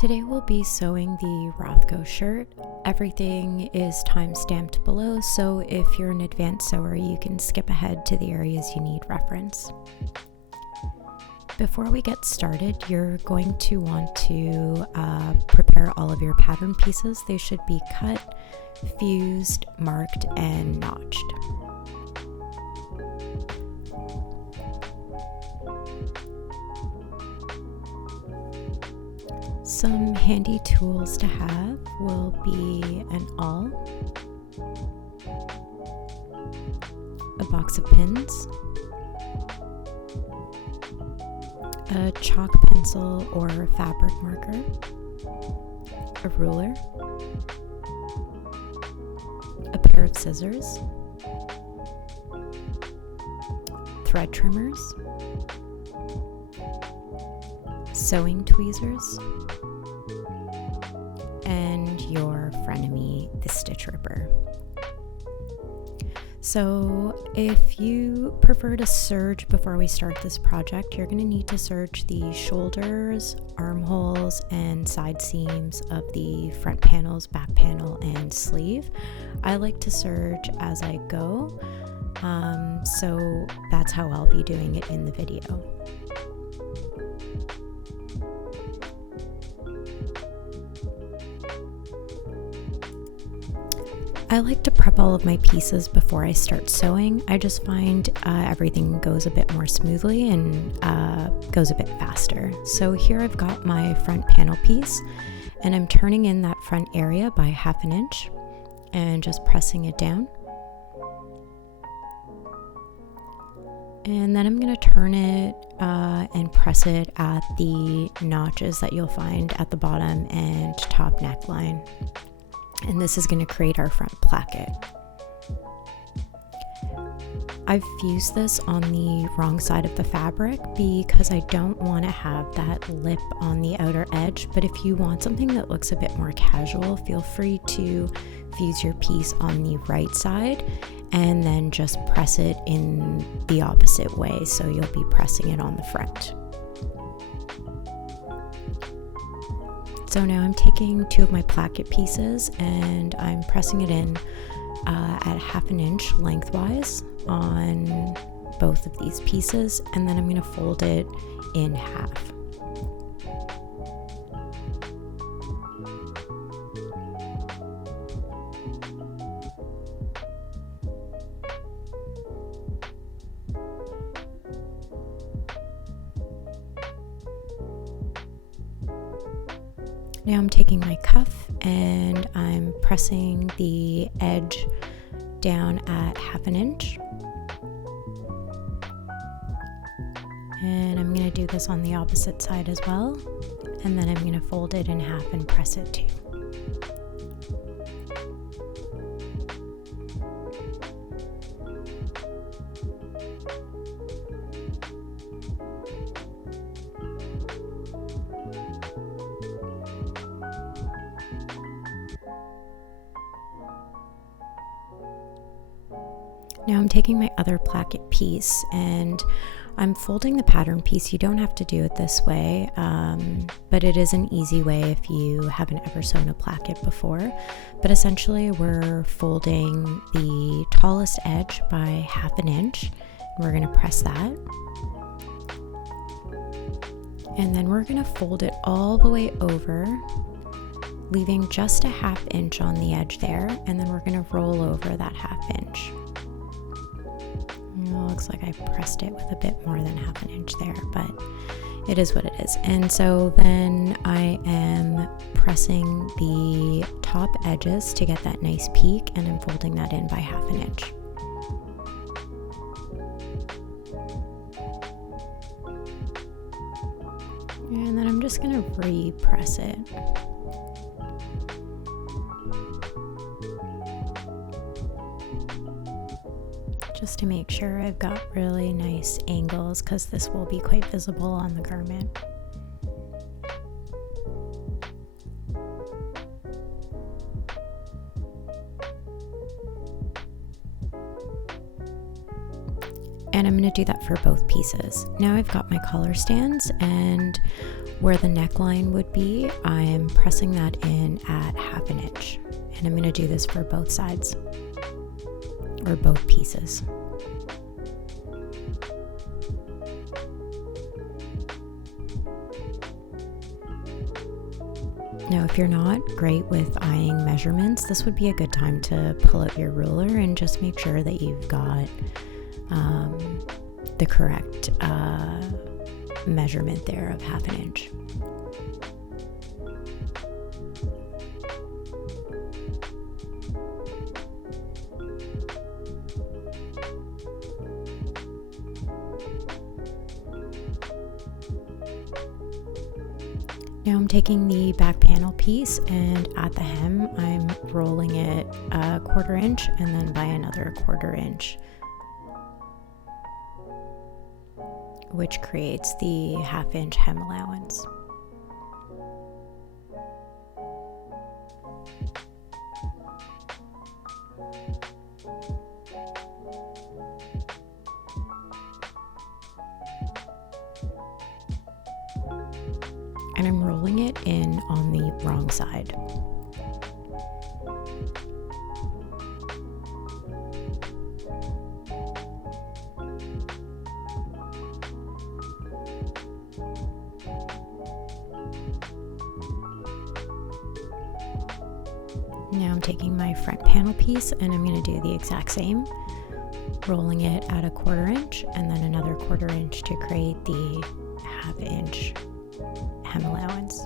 Today we'll be sewing the Rothko shirt. Everything is time-stamped below, so if you're an advanced sewer, you can skip ahead to the areas you need reference. Before we get started, you're going to want to prepare all of your pattern pieces. They should be cut, fused, marked, and notched. Some handy tools to have will be an awl, a box of pins, a chalk pencil or fabric marker, a ruler, a pair of scissors, thread trimmers, sewing tweezers, and your frenemy, the stitch ripper. So if you prefer to serge before we start this project, you're going to need to serge the shoulders, armholes, and side seams of the front panels, back panel, and sleeve. I like to serge as I go, so that's how I'll be doing it in the video. I like to prep all of my pieces before I start sewing. I just find everything goes a bit more smoothly and goes a bit faster. So here I've got my front panel piece, and I'm turning in that front area by 1/2 inch and just pressing it down. And then I'm going to turn it and press it at the notches that you'll find at the bottom and top neckline. And this is going to create our front placket. I've fused this on the wrong side of the fabric because I don't want to have that lip on the outer edge, but if you want something that looks a bit more casual, feel free to fuse your piece on the right side and then just press it in the opposite way, so you'll be pressing it on the front. So now I'm taking 2 of my placket pieces and I'm pressing it in at 1/2 inch lengthwise on both of these pieces, and then I'm going to fold it in half. Now I'm taking my cuff and I'm pressing the edge down at 1/2 inch. And I'm going to do this on the opposite side as well. And then I'm going to fold it in half and press it too. Now I'm taking my other placket piece and I'm folding the pattern piece. You don't have to do it this way, but it is an easy way if you haven't ever sewn a placket before. But essentially we're folding the tallest edge by 1/2 inch. We're going to press that. And then we're going to fold it all the way over, leaving just a 1/2 inch on the edge there. And then we're going to roll over that 1/2 inch. It looks like I pressed it with a bit more than 1/2 inch there, but it is what it is. And so then I am pressing the top edges to get that nice peak, and I'm folding that in by 1/2 inch. And then I'm just going to re-press it. Just to make sure I've got really nice angles, because this will be quite visible on the garment. And I'm going to do that for both pieces. Now I've got my collar stands, and Where the neckline would be, I'm pressing that in at 1/2 inch. And I'm going to do this for both sides, or both pieces. Now, if you're not great with eyeing measurements, this would be a good time to pull out your ruler and just make sure that you've got the correct measurement there of 1/2 inch. Now I'm taking the back panel piece, and at the hem I'm rolling it 1/4 inch and then by another 1/4 inch, which creates the 1/2 inch hem allowance. And I'm rolling it in on the wrong side. Now I'm taking my front panel piece and I'm going to do the exact same, rolling it at 1/4 inch and then another 1/4 inch to create the 1/2 inch hem allowance.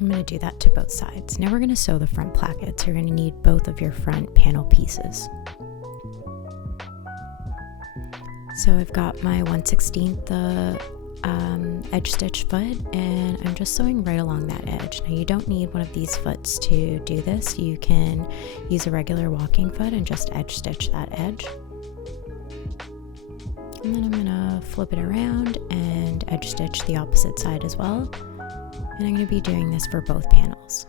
I'm going to do that to both sides. Now we're going to sew the front plackets. You're going to need both of your front panel pieces. So I've got my 1/16 edge stitch foot, and I'm just sewing right along that edge. Now you don't need one of these foots to do this. You can use a regular walking foot and just edge stitch that edge. And then I'm going to flip it around and edge stitch the opposite side as well. And I'm going to be doing this for both panels.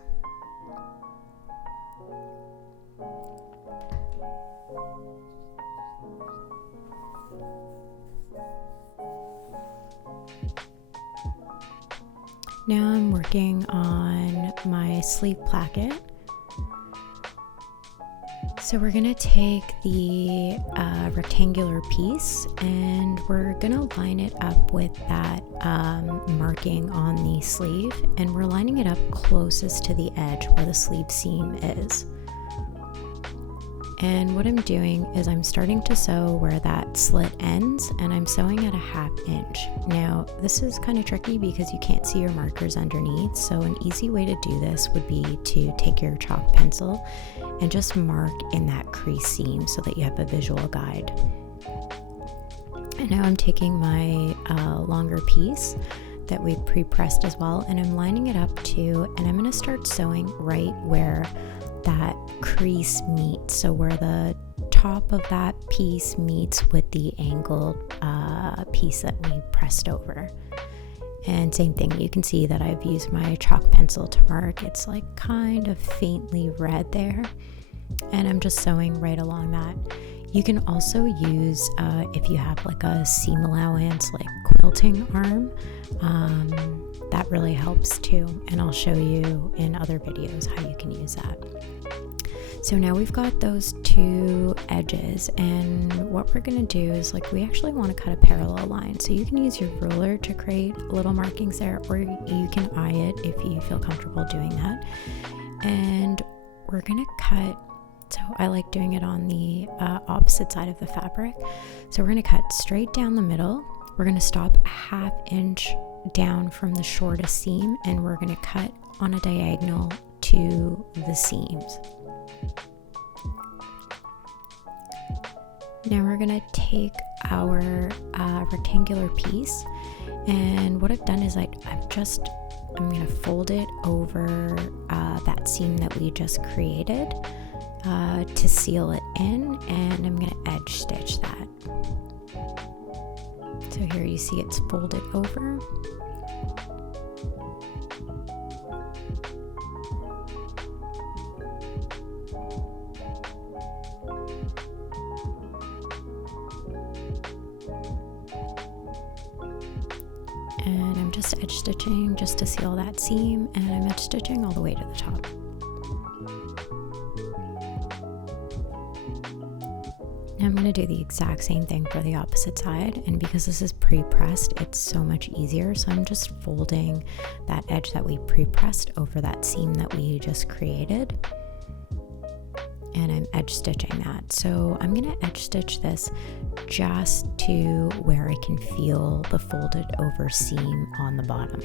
Now I'm working on my sleeve placket. So we're gonna take the rectangular piece and we're gonna line it up with that marking on the sleeve, and we're lining it up closest to the edge where the sleeve seam is. And what I'm doing is I'm starting to sew where that slit ends, and I'm sewing at 1/2 inch. Now this is kind of tricky because you can't see your markers underneath, so an easy way to do this would be to take your chalk pencil and just mark in that crease seam so that you have a visual guide. And now I'm taking my longer piece that we pre-pressed as well, and I'm lining it up too, and I'm going to start sewing right where that crease meets, so where the top of that piece meets with the angled piece that we pressed over. And same thing, you can see that I've used my chalk pencil to mark. It's like kind of faintly red there, and I'm just sewing right along that. You can also use, if you have like a seam allowance, like quilting arm, that really helps too, and I'll show you in other videos how you can use that. So now we've got those two edges, and what we're going to do is, like, we actually want to cut a parallel line. So you can use your ruler to create little markings there, or you can eye it if you feel comfortable doing that. And we're going to cut, so I like doing it on the opposite side of the fabric. So we're going to cut straight down the middle. We're going to stop 1/2 inch down from the shortest seam, and we're going to cut on a diagonal to the seams. Now we're going to take our rectangular piece, and what I've done is I'm going to fold it over that seam that we just created, to seal it in, and I'm going to edge stitch that. So here you see it's folded over. And I'm just edge stitching just to seal that seam, and I'm edge stitching all the way to the top. Now I'm going to do the exact same thing for the opposite side, and because this is pre-pressed, it's so much easier. So I'm just folding that edge that we pre-pressed over that seam that we just created, and I'm edge stitching that. So I'm going to edge stitch this just to where I can feel the folded over seam on the bottom.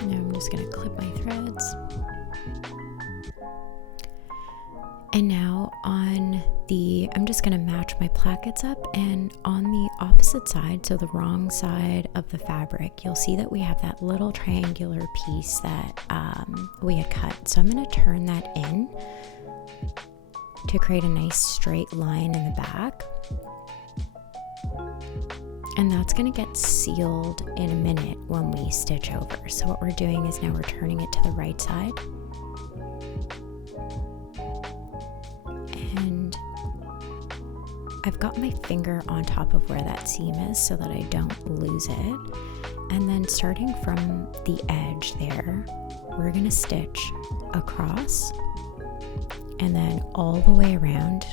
Now I'm just going to clip my threads. And now I'm just going to match my plackets up, and on the opposite side, so the wrong side of the fabric, you'll see that we have that little triangular piece that we had cut. So I'm going to turn that in to create a nice straight line in the back. And that's going to get sealed in a minute when we stitch over. So what we're doing is now we're turning it to the right side. And I've got my finger on top of where that seam is so that I don't lose it. And then starting from the edge there, we're going to stitch across and then all the way around.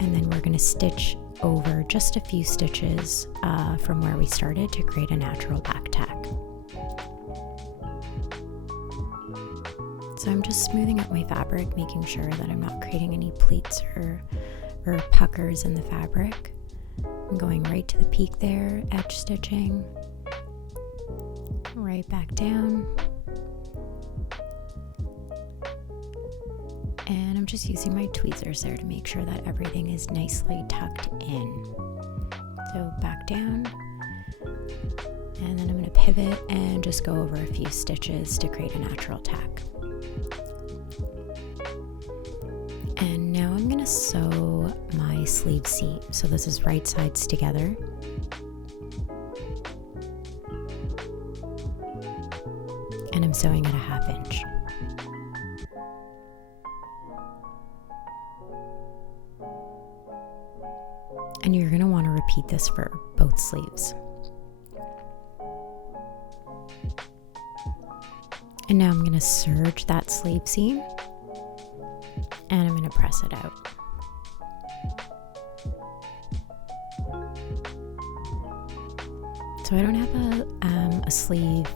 And then we're going to stitch over just a few stitches from where we started to create a natural back tack. So I'm just smoothing out my fabric, making sure that I'm not creating any pleats or puckers in the fabric. I'm going right to the peak there, edge stitching, right back down. And I'm just using my tweezers there to make sure that everything is nicely tucked in. So back down, and then I'm going to pivot and just go over a few stitches to create a natural tack. And now I'm going to sew my sleeve seam. So this is right sides together. And I'm sewing at a 1/2 inch. And you're going to want to repeat this for both sleeves. And now I'm going to serge that sleeve seam, and I'm going to press it out. So I don't have a sleeve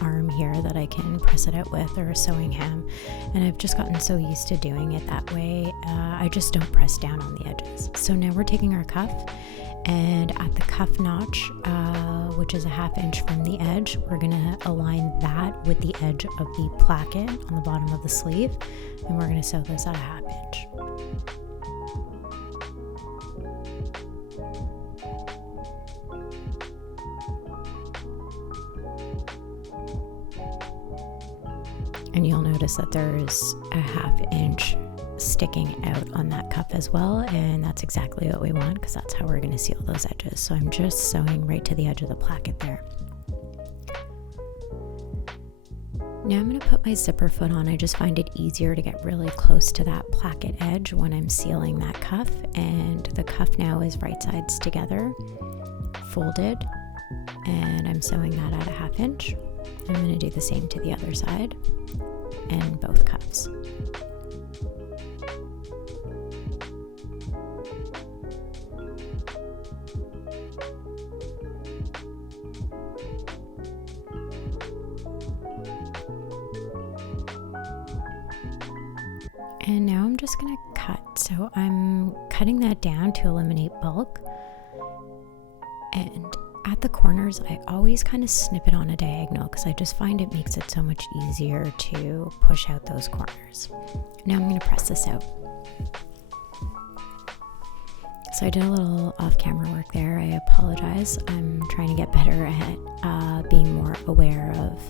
arm here that I can press it out with, or a sewing ham, and I've just gotten so used to doing it that way. I just don't press down on the edges. So now we're taking our cuff, and at the cuff notch, which is a 1/2 inch from the edge, we're gonna align that with the edge of the placket on the bottom of the sleeve, and we're gonna sew this at a 1/2 inch. And you'll notice that there's a 1/2 inch sticking out on that cuff as well, and that's exactly what we want because that's how we're going to seal those edges. So I'm just sewing right to the edge of the placket there. Now I'm going to put my zipper foot on. I just find it easier to get really close to that placket edge when I'm sealing that cuff, and the cuff now is right sides together, folded, and I'm sewing that at a 1/2 inch. I'm going to do the same to the other side and both cuffs. And now I'm just going to cut. So I'm cutting that down to eliminate bulk. And at the corners, I always kind of snip it on a diagonal because I just find it makes it so much easier to push out those corners. Now I'm going to press this out. So I did a little off-camera work there. I apologize. I'm trying to get better at being more aware of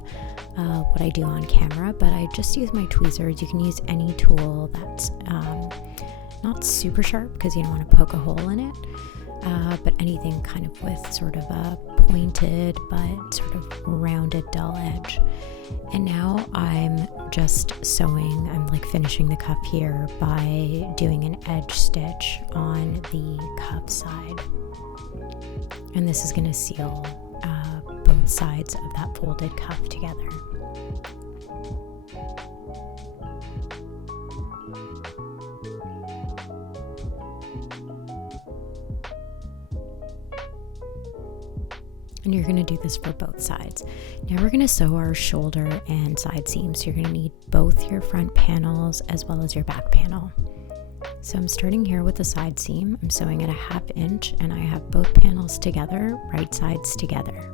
what I do on camera, but I just use my tweezers. You can use any tool that's not super sharp because you don't want to poke a hole in it, but anything kind of with sort of a pointed but sort of rounded dull edge. And now I'm just sewing. I'm like finishing the cuff here by doing an edge stitch on the cuff side, and this is going to seal both sides of that folded cuff together. And you're going to do this for both sides. Now we're going to sew our shoulder and side seams. You're going to need both your front panels as well as your back panel. So I'm starting here with the side seam. I'm sewing at a 1/2 inch and I have both panels together, right sides together.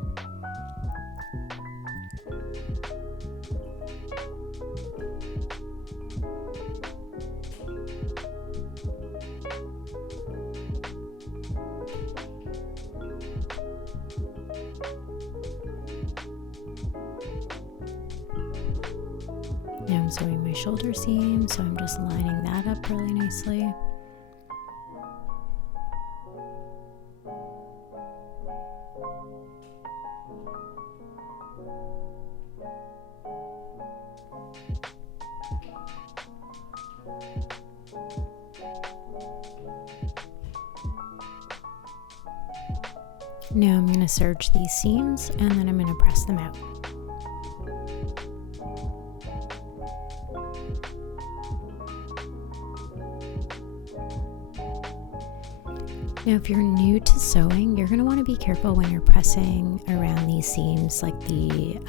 Now I'm sewing my shoulder seam, so I'm just lining that up really nicely. Now I'm going to serge these seams and then I'm going to press them out. Now, if you're new to sewing, you're going to want to be careful when you're pressing around these seams, like the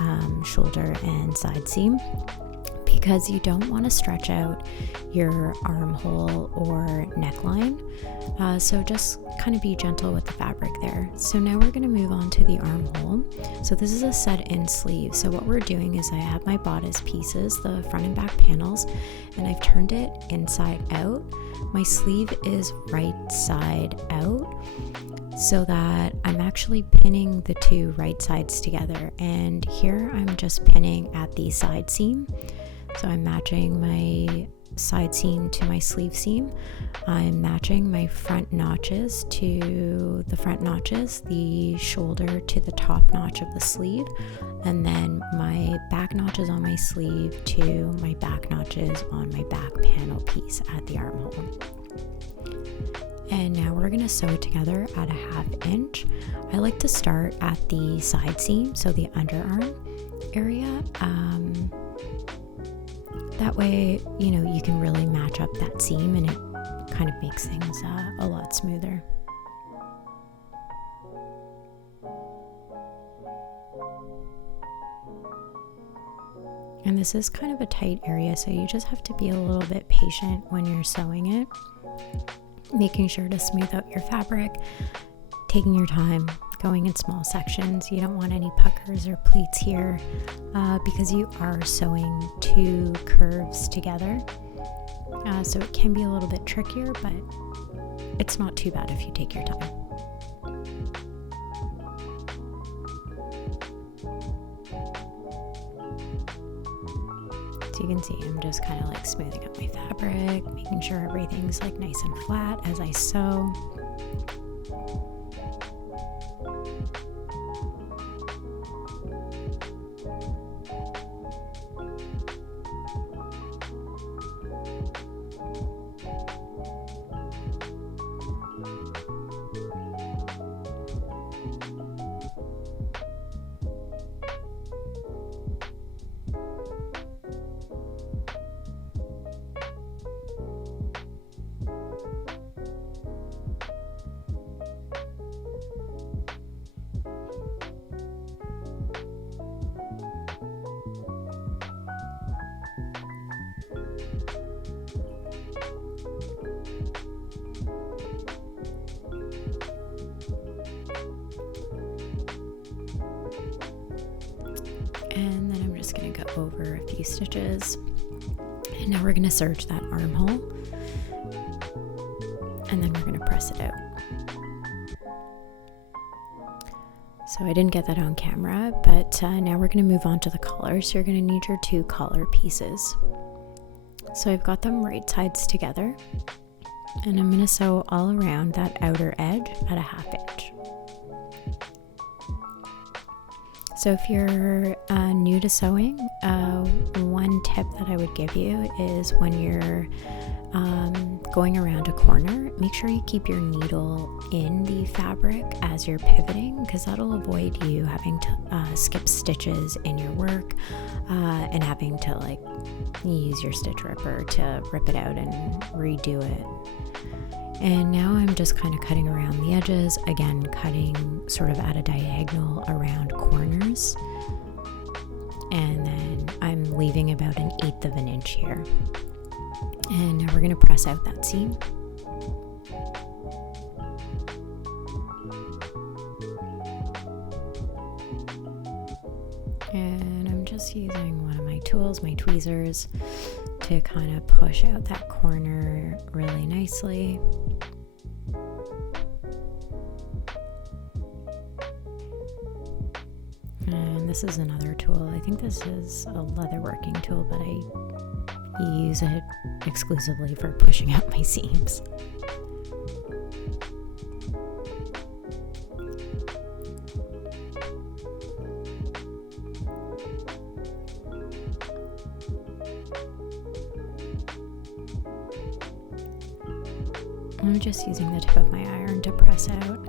shoulder and side seam, because you don't want to stretch out your armhole or neckline. So just kind of be gentle with the fabric there. So now we're going to move on to the armhole. So this is a set-in sleeve. So what we're doing is I have my bodice pieces, the front and back panels, and I've turned it inside out. My sleeve is right side out, so that I'm actually pinning the two right sides together. And here I'm just pinning at the side seam. So I'm matching my side seam to my sleeve seam. I'm matching my front notches to the front notches, the shoulder to the top notch of the sleeve, and then my back notches on my sleeve to my back notches on my back panel piece at the armhole. And now we're going to sew it together at a 1/2 inch. I like to start at the side seam, so the underarm area. That way, you know, you can really match up that seam and it kind of makes things a lot smoother. And this is kind of a tight area, so you just have to be a little bit patient when you're sewing it, making sure to smooth out your fabric, taking your time, going in small sections. You don't want any puckers or pleats here because you are sewing two curves together. So it can be a little bit trickier, but it's not too bad if you take your time. So you can see I'm just kind of like smoothing up my fabric, making sure everything's like nice and flat as I sew. few stitches. And now we're going to serge that armhole, and then we're going to press it out. So I didn't get that on camera, but now we're going to move on to the collar. So you're going to need your 2 collar pieces. So I've got them right sides together, and I'm going to sew all around that outer edge at a 1/2 inch. So if you're new to sewing, one tip that I would give you is when you're going around a corner, make sure you keep your needle in the fabric as you're pivoting, because that'll avoid you having to skip stitches in your work and having to like use your stitch ripper to rip it out and redo it. And now I'm just kind of cutting around the edges, again cutting sort of at a diagonal around corners, and then I'm leaving about 1/8 of an inch here. And now we're going to press out that seam. And I'm just using one of my tools, my tweezers, to kind of push out that corner really nicely. And this is another tool. I think this is a leather working tool, but I use it exclusively for pushing out my seams. I'm just using the tip of my iron to press out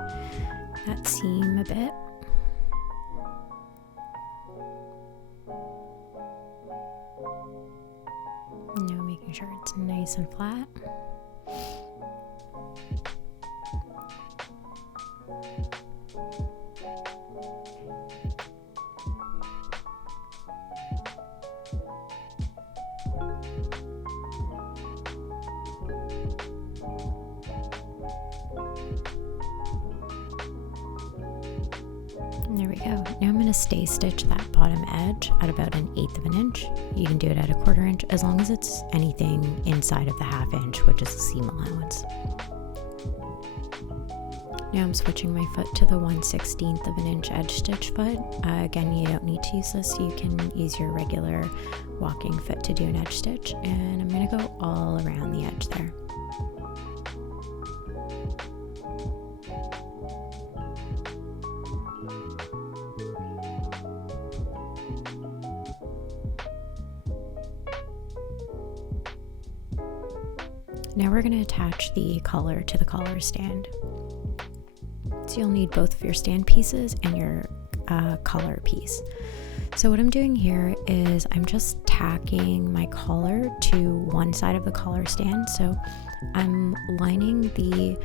that seam a bit. Now making sure it's nice and flat. There we go. Now I'm going to stay stitch that bottom edge at about 1/8 of an inch. You can do it at 1/4 inch as long as it's anything inside of the 1/2 inch, which is the seam allowance. Now I'm switching my foot to the 1/16 of an inch edge stitch foot. Again, you don't need to use this. You can use your regular walking foot to do an edge stitch. And I'm going to go all around the edge there. Now we're going to attach the collar to the collar stand. So you'll need both of your stand pieces and your collar piece. So what I'm doing here is I'm just tacking my collar to one side of the collar stand. So I'm lining the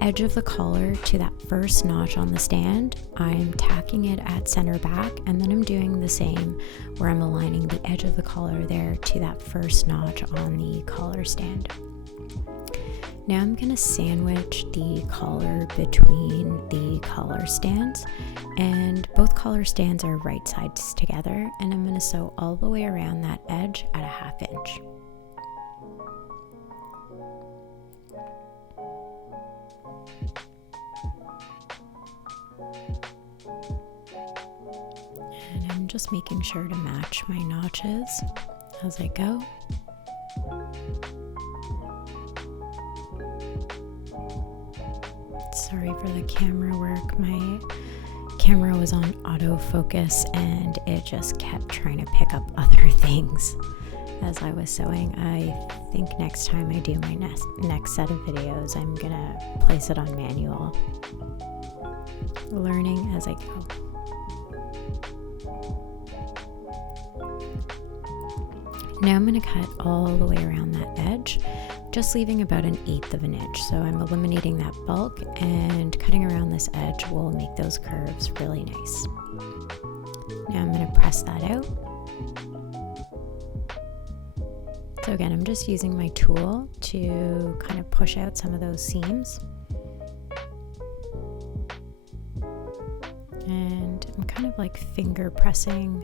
edge of the collar to that first notch on the stand. I'm tacking it at center back, and then I'm doing the same where I'm aligning the edge of the collar there to that first notch on the collar stand. Now I'm going to sandwich the collar between the collar stands, and both collar stands are right sides together, and I'm going to sew all the way around that edge at a 1/2 inch. And I'm just making sure to match my notches as I go. Sorry for the camera work. My camera was on autofocus and it just kept trying to pick up other things as I was sewing. I think next time I do my next set of videos, I'm gonna place it on manual. Learning as I go. Now I'm going to cut all the way around that edge, just leaving about 1/8 of an inch. So I'm eliminating that bulk, and cutting around this edge will make those curves really nice. Now I'm going to press that out. So again, I'm just using my tool to kind of push out some of those seams. And I'm kind of like finger pressing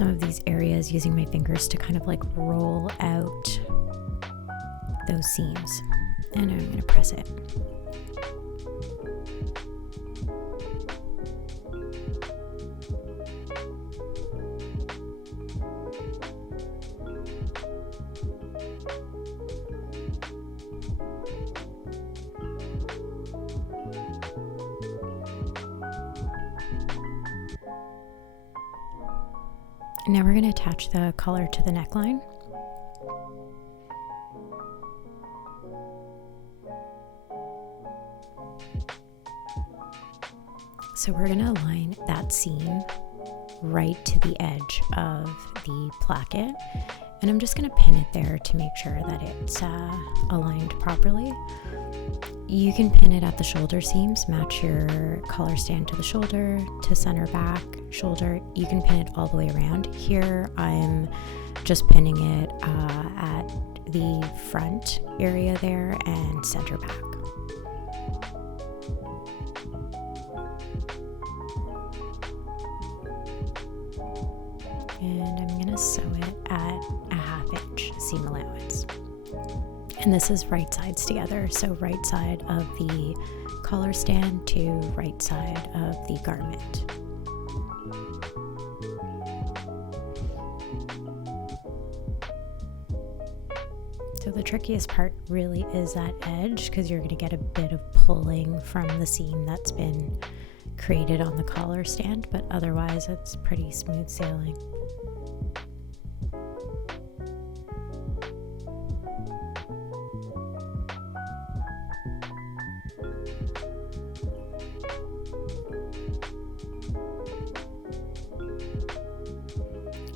some of these areas using my fingers to kind of like roll out those seams. And I'm going to press it. Now we're going to attach the collar to the neckline. So we're going to align that seam right to the edge of the placket, and I'm just going to pin it there to make sure that it's aligned properly. You can pin it at the shoulder seams, match your collar stand to the shoulder, to center back, shoulder. You can pin it all the way around. Here I'm just pinning it at the front area there and center back. And I'm going to sew it at a 1/2 inch seam allowance. And this is right sides together, so right side of the collar stand to right side of the garment. So the trickiest part really is that edge, because you're going to get a bit of pulling from the seam that's been created on the collar stand, but otherwise it's pretty smooth sailing.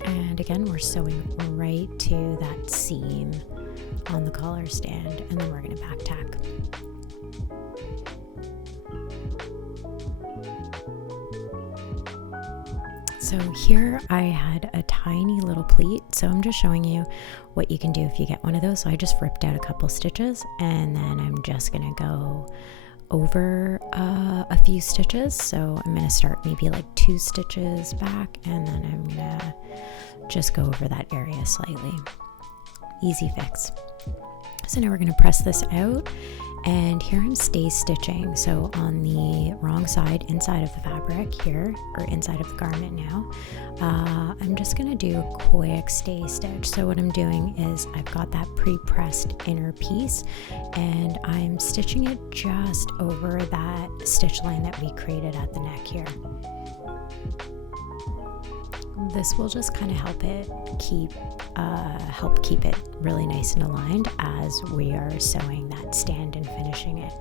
And again, we're sewing right to that seam on the collar stand, and then we're going to back tack. So here I had a tiny little pleat, so I'm just showing you what you can do if you get one of those. So I just ripped out a couple stitches, and then I'm just going to go over a few stitches. So I'm going to start maybe like 2 stitches back, and then I'm going to just go over that area slightly. Easy fix. So now we're going to press this out, and here I'm stay stitching. So on the wrong side, inside of the fabric here, or inside of the garment now, I'm just going to do a quick stay stitch. So what I'm doing is I've got that pre-pressed inner piece, and I'm stitching it just over that stitch line that we created at the neck here. This will just kind of help keep it really nice and aligned as we are sewing that stand and finishing it.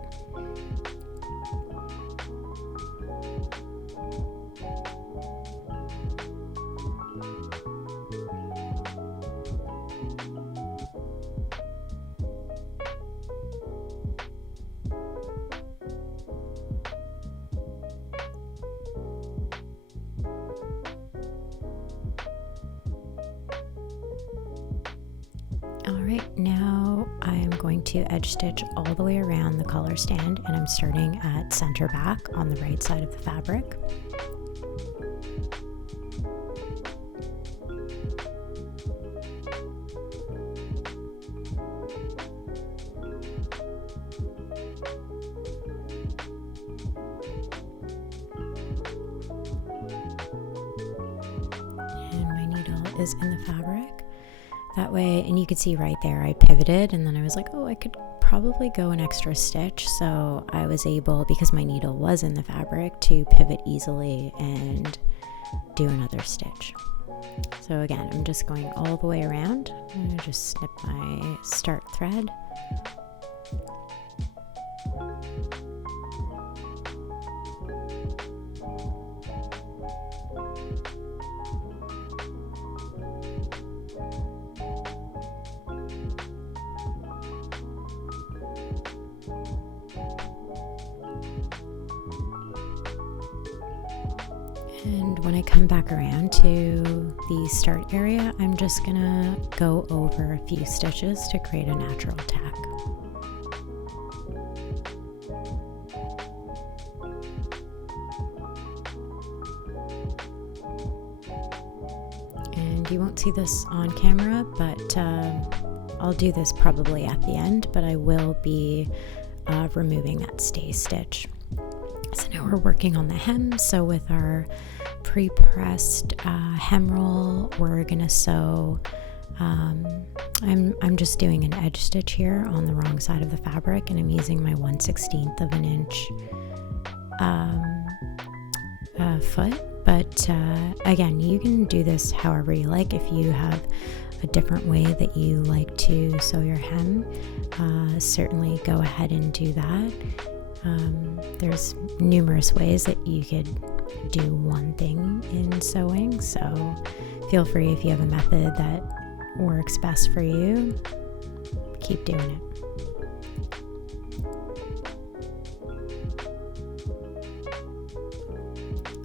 Alright, now I'm going to edge stitch all the way around the collar stand, and I'm starting at center back on the right side of the fabric. And my needle is in the fabric. That way, and you can see right there, I pivoted, and then I was like, oh, I could probably go an extra stitch. So I was able, because my needle was in the fabric, to pivot easily and do another stitch. So again, I'm just going all the way around. I'm going to just snip my start thread. And when I come back around to the start area, I'm just gonna go over a few stitches to create a natural tack. and you won't see this on camera, but I'll do this probably at the end, but I will be removing that stay stitch. So now we're working on the hem. So with our pre-pressed hem roll, we're gonna sew, I'm just doing an edge stitch here on the wrong side of the fabric, and I'm using my 1/16 of an inch foot. But again, you can do this however you like. If you have a different way that you like to sew your hem, certainly go ahead and do that. There's numerous ways that you could do one thing in sewing, so feel free, if you have a method that works best for you, keep doing it.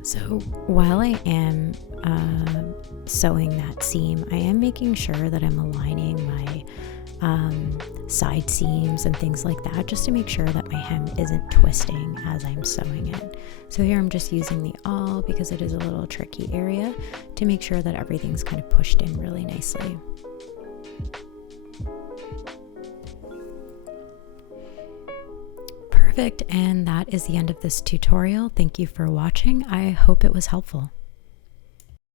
So while I am sewing that seam, I am making sure that I'm aligning my side seams and things like that, just to make sure that my hem isn't twisting as I'm sewing it. So here I'm just using the awl, because it is a little tricky area, to make sure that everything's kind of pushed in really nicely. Perfect, and that is the end of this tutorial. Thank you for watching. I hope it was helpful.